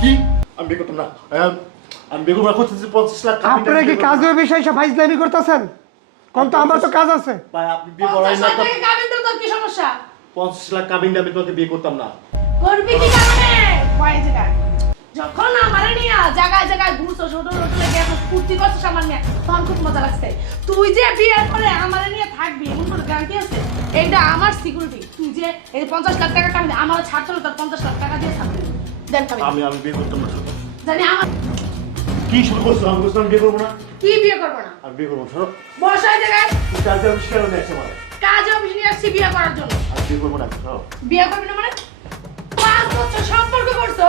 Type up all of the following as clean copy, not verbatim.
কি? আমি বিয়ে করতাম না। আমি বিয়ে করবো না, করতেছি 50 লাখ। আপনারা কি কাজের বিষয় সব ফাইজলামি করতেছেন? কোন তো আমার তো কাজ আছে। ভাই আপনি বিয়ে করাই না তো। 50 লাখ টাকা কাবিন দিলে তোর কি সমস্যা? 50 লাখ কাবিন দিয়ে আমি তোমাকে বিয়ে করতাম না। করবি কি কারণে? ভয় জায়গায় যখন আমারে নিয়ে জায়গায় জায়গায় ঘুরছস হোটেল হোটেলে গিয়ে ফুর্তি করছস আমার নিয়ে, তখন খুব মজা লাগছে। তুই যে বিয়ের পরে আমারে নিয়ে থাকবি এমন কোনো গ্যারান্টি আছে? এটা আমার সিকিউরিটি। তুই যে এই 50 লাখ টাকা কাবিন আমার ছাড়তে হলো, তোর 50 লাখ টাকা দিয়ে ছাড়তে হবে। দেন কাবিন। আমি বিয়ে করতাম না। ছোট জানি আমার কি শুরু করছো? আমি বলছিলাম বিয়ে করবো না। কি বিয়ে করবো না? আমি বিয়ে করবো না। সরো। বসায় জায়গায় কাজে অফিস কেন দেখছে মানে? কাজে অফিস নিয়ে আসছি বিয়ে করার জন্য। আমি বিয়ে করবো না। সরো। বিয়ে করবি না মানে? 5 বছর সম্পর্ক করছো,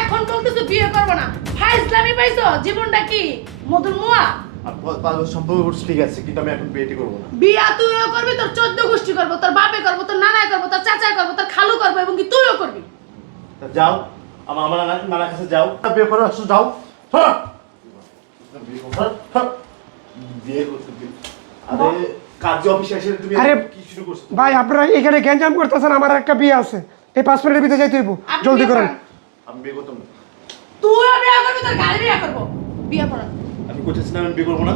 এখন বলতেছো বিয়ে করবো না। ফাইজলামি পাইছো? জীবনটা কি মধুর মুয়া? আর 5 বছর সম্পর্ক করছি ঠিক আছে, কিন্তু আমি এখন বিয়েটি করবো না। বিয়া তুইও করবি, তোর 14 গোষ্ঠী করবো, তোর বাপে করবো, তোর নানায় করবো, তোর চাচায় করবো, তোর খালু করবো, এবং কি তুইও করবি। তা যাও, আমার নানার কাছে যাও। বিয়ে করে আসো, যাও। হ্যাঁ। বিয়ে করতে বিয়ে। আরে কাজে অফিসে এসে তুমি আরে কি শুরু করছো? ভাই আপনারা এখানে গ্যাঞ্জাম করতেছেন, আমার একটা বিয়ে আছে, এই 5 মিনিটের ভিতরে যাইতে হইব, আপনি জলদি বিয়ে করেন। আমি বিয়ে করতাম না। তুইও বিয়ে করবি, তোর গাড়ি বিয়ে করবো। বিয়ে করো। আমি করতেছি না, আমি বিয়ে করবো না।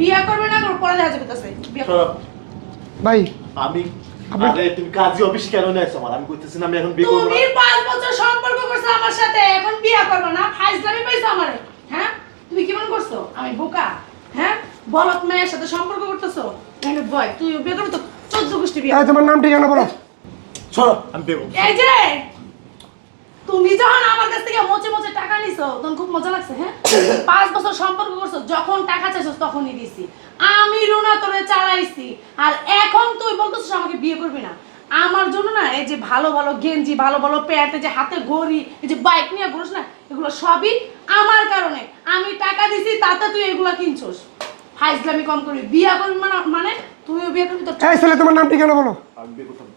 বিয়ে করবে না, তোর পরে দেখা যাবে তাছে। বিয়ে করো। সরো। ভাই আমি আপনি- আরে তুমি কাজে অফিস কেন নেছো আমার? আমি করতেছি না, আমি এখন বিয়ে করবো না। তুমি 5 বছর সম্পর্ক করছো আমার সাথে, এখন বিয়ে করবে না? ফাইজলামি পাইছো আমারে? হ্যাঁ? তুমি কি মনে করছো আমি বোকা? হ্যাঁ? বলত মেয়ের সাথে সম্পর্ক করতেছো? মানে ভয়, তুই বিয়ে করবি তো 14 গোষ্ঠী বিয়ে। এই তোমার নাম ঠিকানা বলো। সরো, আমি বিয়ে করবো। এই যে তুমি যখন আমার কাছ থেকে মোচে মোচে টাকা নিছো, তখন খুব মজা লাগছে। হ্যাঁ, 5 বছর সম্পর্ক করছো, যখন টাকা চাইছো তখনই দিছি। আমি রুনা তোরে চালাইছি, আর এখন তুই বলতেছিস আমাকে বিয়ে করবি না। আমার জন্য না এই যে ভালো ভালো গেঞ্জি, ভালো ভালো প্যান্ট, এই যে হাতে ঘড়ি, এই যে বাইক নিয়ে ঘুরছ না, এগুলো সবই আমার কারণে। আমি টাকা দিছি, তাতে তুই এগুলা কিনছস। ফাইজলামি কম করবি। বিয়ে করবি মানে তুইও বিয়ে করবি তো। এই ছেলে তোমার নাম ঠিকানা বলো। আমি বিয়ে করতাম না।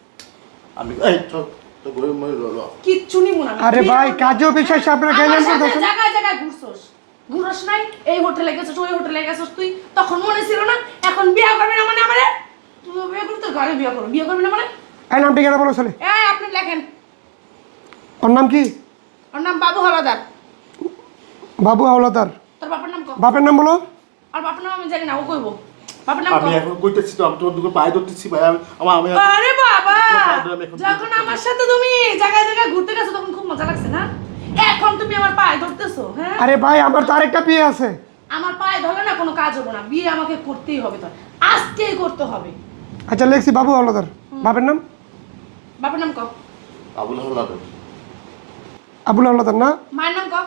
আমি এই চল তো ঘরে মরে রইল। কিচ্ছু নিব না। আরে ভাই কাজে অফিসে এসে আপনারা গ্যাঞ্জাম করতেছেন। জায়গায় জায়গায় ঘুরছস, ঘুরস নাই? এই হোটেলে গেছস, ওই হোটেলে গেছস, তুই তখন মনে ছিল না? এখন বিয়ে করবি না মানে আমারে? তুই বিয়ে করবি তো ঘরে বিয়ে করবি। বিয়ে করবি না মানে? এই নাম ঠিকানা বলো ছেলে। এই আপনি লেখেন। ওর নাম কি? ওর নাম বাবু হলাদার। বাবু হাওলাদার। তোর বাবার নাম কো? বাপের নাম বলো। আর বাবার নাম আমি জানি না, ও কইবো। বাবার নাম আমি কো? এখন কইতেছি তো, আমি তোমার দুটো পায়ে ধরতেছি ভাই। আমি আরে বাবা, আমি এখন যখন আমার সাথে তুমি জায়গায় জায়গায় ঘুরতে গেছো তখন খুব মজা লাগছে না? এখন তুমি আমার পায়ে ধরতেছো? হ্যাঁ, আরে ভাই আমার তো আরেকটা বিয়ে আছে। আমার পায়ে ধরলে না কোনো কাজ হবে না। বিয়ে আমাকে করতেই হবে, তো আজকেই করতে হবে। আচ্ছা লেখছি বাবু হাওলাদার। বাপের নাম? বাবার নাম কো? আবুল হাওলাদার। আবুল হাওলাদার না? মায়ের নাম কো?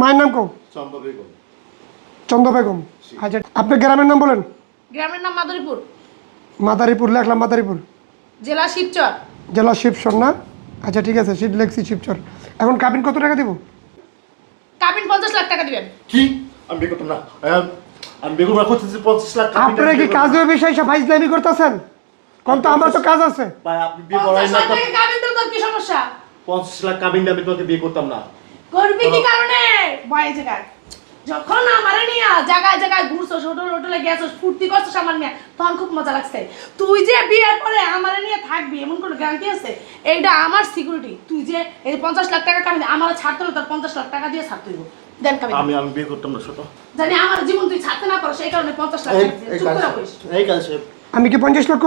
মায়ের নাম কও? চম্পা বেগম। চন্দ্র বেগম। আচ্ছা আপনার গ্রামের নাম বলেন। গ্রামের নাম মাদুরীপুর, মাদারীপুর লেখলাম, মাদারীপুর। জেলা শিবচর। জেলা শিবচর না? আচ্ছা ঠিক আছে, শিব লেখছি শিবচর। এখন কাবিন কত টাকা দিব? কাবিন 50 লাখ টাকা দিবেন। কি? আমি বিয়ে করতাম না। আমি বিয়ে করবো না, করতেছি 50 লাখ। আপনারা কি কাজের বিষয় সব ফাইজলামি করতেছেন? কোন তো আমার তো কাজ আছে। ভাই আপনি বিয়ে করাই 50 না লাখ তো। টাকা কাবিন দিলে তোর কি সমস্যা? 50 লাখ কাবিন দিয়ে আমি তোমাকে বিয়ে করতাম না। করবি কি কারণে? ভয় জায়গায় যখন আমারে নিয়ে জায়গায় জায়গায় ঘুরছস, হোটেল হোটেলে গেছস, ফুর্তি করছস আমার নিয়ে, তখন খুব মজা লাগছে। তুই যে বিয়ের পরে আমারে নিয়ে থাকবি এমন কোনো গ্যারান্টি আছে? এইটা আমার সিকিউরিটি। তুই যে এই 50 লাখ টাকা কাবিন আমার ছাড়তে হলো, তোর 50 লাখ টাকা দিয়ে ছাড়তে হইব। দেন কাবিন। আমি বিয়ে করতাম না। ছোট জানি আমার জীবন তুই ছাড়তে না পারো, সেই কারণে 50 লাখ এই টাকা দিয়েছি। এই চুপ কাজ করে বসিস। এই কাজ সাহেব। আমি কি 50 লক্ষ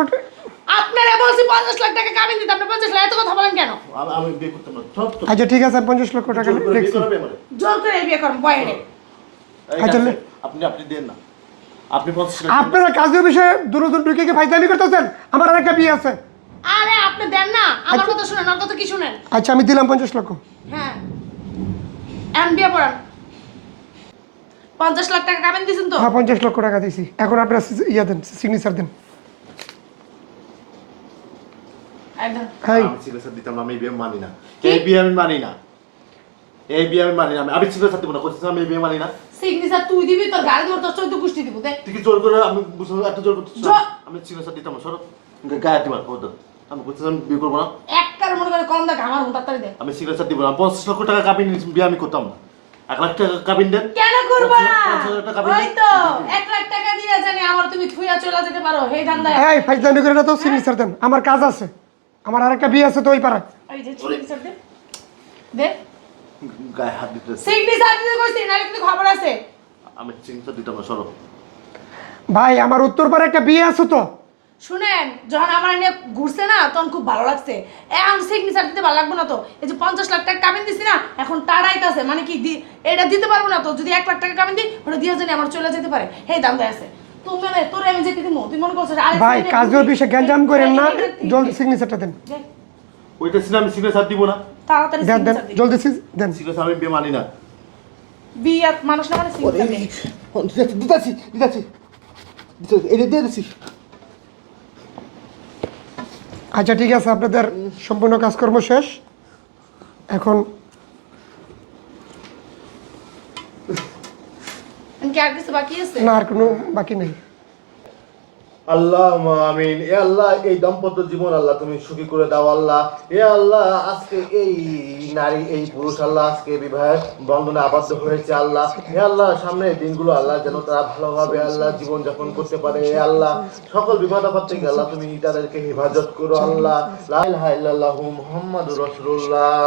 আপনারা বলছি 50 লাখ টাকা কাবিন দিতে, আপনি 50 লাখ এত কথা বলেন কেন? আমি বিয়ে করতাম না। সব তো আচ্ছা ঠিক আছে, আমি 50 লক্ষ টাকা জোর করে বিয়ে লেখছি। করাবে আমারে? জোর করে বিয়ে করুন বয়েরে। এই আচ্ছা, কাজ লে- সাহেব, আপনি দেন না। আপনি 50 লাখ আপনারা কাজের বিষয়ে দূর দূর ঢুকে কি ফাইজলামি করতেছেন? আমার আরেকটা বিয়ে আছে। আরে আপনি দেন না, আমার কথা শুনেন, আর কথা কি শুনেন? আচ্ছা আমি দিলাম 50 লক্ষ। হ্যাঁ, এখন বিয়ে পড়ান। 50 লাখ টাকা কাবিন দিয়েছেন তো? হ্যাঁ 50 লক্ষ টাকা দিয়েছি। এখন আপনারা ইয়া দেন, সিগনেচার দেন। একদম। হ্যাঁ আমি সিগনেচার দিতাম না, আমি এই বিয়ে মানি না। এই বিয়ে আমি মানি না। এই বিয়ে আমি মানি না। আমি সিগনেচার দিব না, করতেছি আমি এই বিয়ে মানি না। সিগনেচার তুই দিবি, তোর গাড়ি ধরে তোর 14 গোষ্ঠী দিব। দেখ তুই কি জোর করে আমি বুঝলাম এত জোর করতেছিস? জোর- আমি সিগনেচার দিতাম না। সরো গায়ে দিবার খবর। আমি করতেছি আমি বিয়ে করবো না। এক কার মনে করে কম দেখ, আমার মন তাড়াতাড়ি দে। আমি সিগনেচার দিব না। 50 লক্ষ টাকা কাবিন বিয়ে আমি করতাম না। 1 লাখ টাকা কাবিন দেন। কেন করবা? 50,000 টাকা কাবিন ওই দেন। তো 1 লাখ টাকা দিয়ে জানি আমার তুমি থুইয়া চলে যেতে পারো। হে ধান্দায় এই ফাইজলামি করে না তো, সিগনেচার দেন। আমার কাজ আছে, আমার আরেকটা বিয়ে আছে তো ওই পাড়ায়। এই যে সিগনেচার দে। দে গায়ে হাত দিতেছে। সিগনেচার দিতে কইছি নালে কিন্তু খবর আছে। আমি সিগনেচার দিতাম না, সরো। ভাই আমার উত্তরপাড়া একটা বিয়ে আছে তো। শুনেন, যখন আমার নিয়ে ঘুরছে না তখন খুব ভালো লাগছে। এখন সিগনেচার দিতে ভালো লাগবে না তো। এই যে 50 লাখ টাকা কাবিন দিছি না, এখন টাড়াইতাছে, মানে কি এটা দিতে পারবো না তো। যদি 1 লাখ টাকা কাবিন দিই ওটা দিয়ে জানি আমার চলে যেতে পারে, সেই দাম দেয় আছে। তুমি মানে তোরে আমি যেতে দিমু, তুই মনে করছিস আরে ভাই কাজে অফিসে গ্যাঞ্জাম করেন না, জলদি সিগনেচারটা দেন। ওইটাছি না, আমি সিগনেচার দিব না। তাড়াতাড়ি দেন দেন সিগনেচার দিই। জলদি দেন। সিগনেচার আমি বিয়ে মানি না। বিয়ে মানুষ না মানে সিগনেচার দিই। দিতাছি এটা দিয়ে দিছি। আচ্ছা ঠিক আছে, আপনাদের সম্পূর্ণ কাজকর্ম শেষ। এখন কি আর কিছু বাকি আছে? না, আর কোনো বাকি নেই। আল্লাহ আমিন। এ আল্লাহ, এই দাম্পত্য জীবন আল্লাহ তুমি সুখী করে দাও আল্লাহ। এ আল্লাহ, আজকে এই নারী এই পুরুষ আল্লাহ আজকে বিবাহের বন্ধনে আবদ্ধ হয়েছে আল্লাহ। এ আল্লাহ, সামনে দিনগুলো আল্লাহ যেন তারা ভালোভাবে আল্লাহ জীবন যাপন করতে পারে। এ আল্লাহ, সকল বিপদ আপদ থেকে আল্লাহ তুমি তাদেরকে হেফাজত করো আল্লাহ। লা ইলাহা ইল্লাল্লাহু মুহাম্মাদুর রাসূলুল্লাহ।